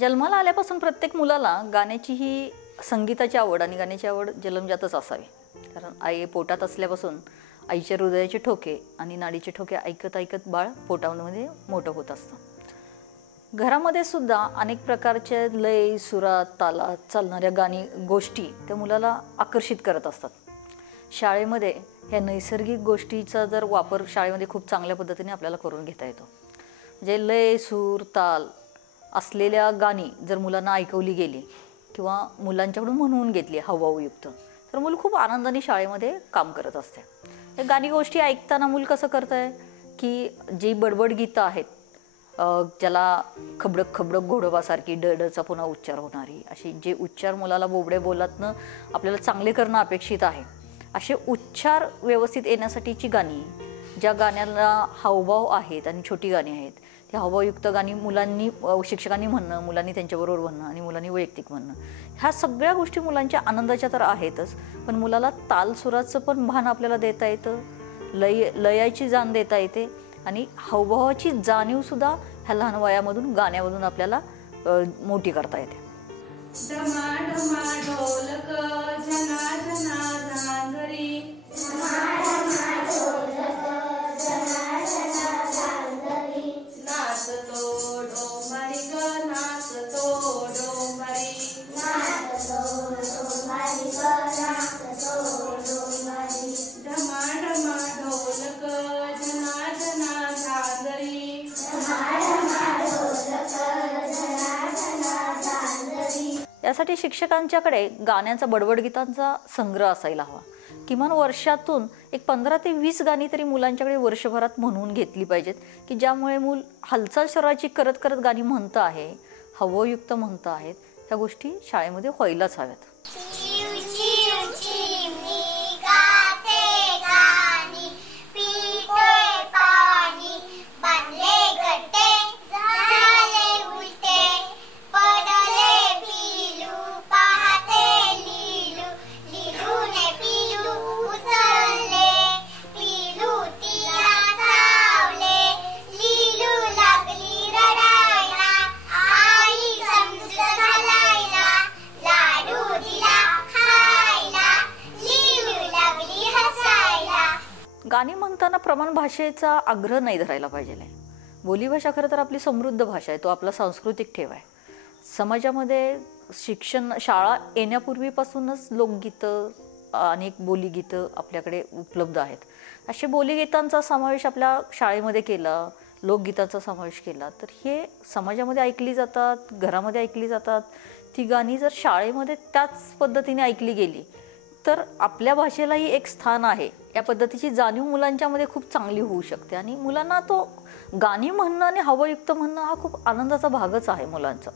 जन्माला आल्यापासून प्रत्येक मुलाला गाण्याची ही संगीताची आवड आणि गाण्याची आवड जन्मजातच असावी. कारण आई पोटात असल्यापासून आईच्या हृदयाचे ठोके आणि नाडीचे ठोके ऐकत ऐकत बाळ पोटामध्ये मोठं होत असतं. घरामध्ये सुद्धा अनेक प्रकारच्या लय, सुरात, तालात चालणाऱ्या गाणी गोष्टी त्या मुलाला आकर्षित करत असतात. शाळेमध्ये ह्या नैसर्गिक गोष्टीचा जर वापर शाळेमध्ये खूप चांगल्या पद्धतीने आपल्याला करून घेता येतो. म्हणजे लय, सूर, ताल असलेल्या गाणी जर मुलांना ऐकवली गेली किंवा मुलांच्याकडून म्हणवून घेतली हावभावयुक्त, तर मूल खूप आनंदाने शाळेमध्ये काम करत असते. या गाणी गोष्टी ऐकताना मूल कसं करत आहे की जी बडबड गीतं आहेत, ज्याला खबडक खबडक घोडोबासारखी डडचा पुन्हा उच्चार होणारी, अशी जे उच्चार मुलाला बोबडे बोलातनं आपल्याला चांगले करणं अपेक्षित आहे, असे उच्चार व्यवस्थित येण्यासाठीची गाणी, ज्या गाण्याला हावभाव आहेत आणि छोटी गाणी आहेत, त्या हावभावयुक्त गाणी मुलांनी शिक्षकांनी म्हणणं, मुलांनी त्यांच्याबरोबर म्हणणं आणि मुलांनी वैयक्तिक म्हणणं, ह्या सगळ्या गोष्टी मुलांच्या आनंदाच्या तर आहेतच, पण मुलाला तालसुराचं पण भान आपल्याला देता येतं, लयाची जाण देता येते आणि हावभावाची जाणीवसुद्धा ह्या लहान वयामधून गाण्यामधून आपल्याला मोठी करता येते. यासाठी शिक्षकांच्याकडे गाण्यांचा बडबड गीतांचा संग्रह असायला हवा. किमान वर्षातून एक 15 ते 20 गाणी तरी मुलांच्याकडे वर्षभरात म्हणून घेतली पाहिजेत, की ज्यामुळे मूल हालचाल शरीराची करत करत गाणी म्हणतं आहे, हावभावयुक्त म्हणतं आहेत, ह्या गोष्टी शाळेमध्ये व्हायलाच हव्यात. गाणी म्हणताना प्रमाण भाषेचा आग्रह नाही धरायला पाहिजे. बोलीभाषा खरं तर आपली समृद्ध भाषा आहे, तो आपला सांस्कृतिक ठेवा आहे. समाजामध्ये शिक्षण शाळा येण्यापूर्वीपासूनच लोकगीतं, अनेक बोलीगीतं आपल्याकडे उपलब्ध आहेत. असे बोलीगीतांचा समावेश आपल्या शाळेमध्ये केला, लोकगीतांचा समावेश केला, तर हे समाजामध्ये ऐकली जातात, घरामध्ये ऐकली जातात. ती गाणी जर शाळेमध्ये त्याच पद्धतीने ऐकली गेली तर आपल्या भाषेलाही एक स्थान आहे. या पद्धतीची जाणीव मुलांच्यामध्ये खूप चांगली होऊ शकते आणि मुलांना तो गाणी म्हणणं आणि हावभावयुक्त म्हणणं हा खूप आनंदाचा भागच आहे मुलांचा.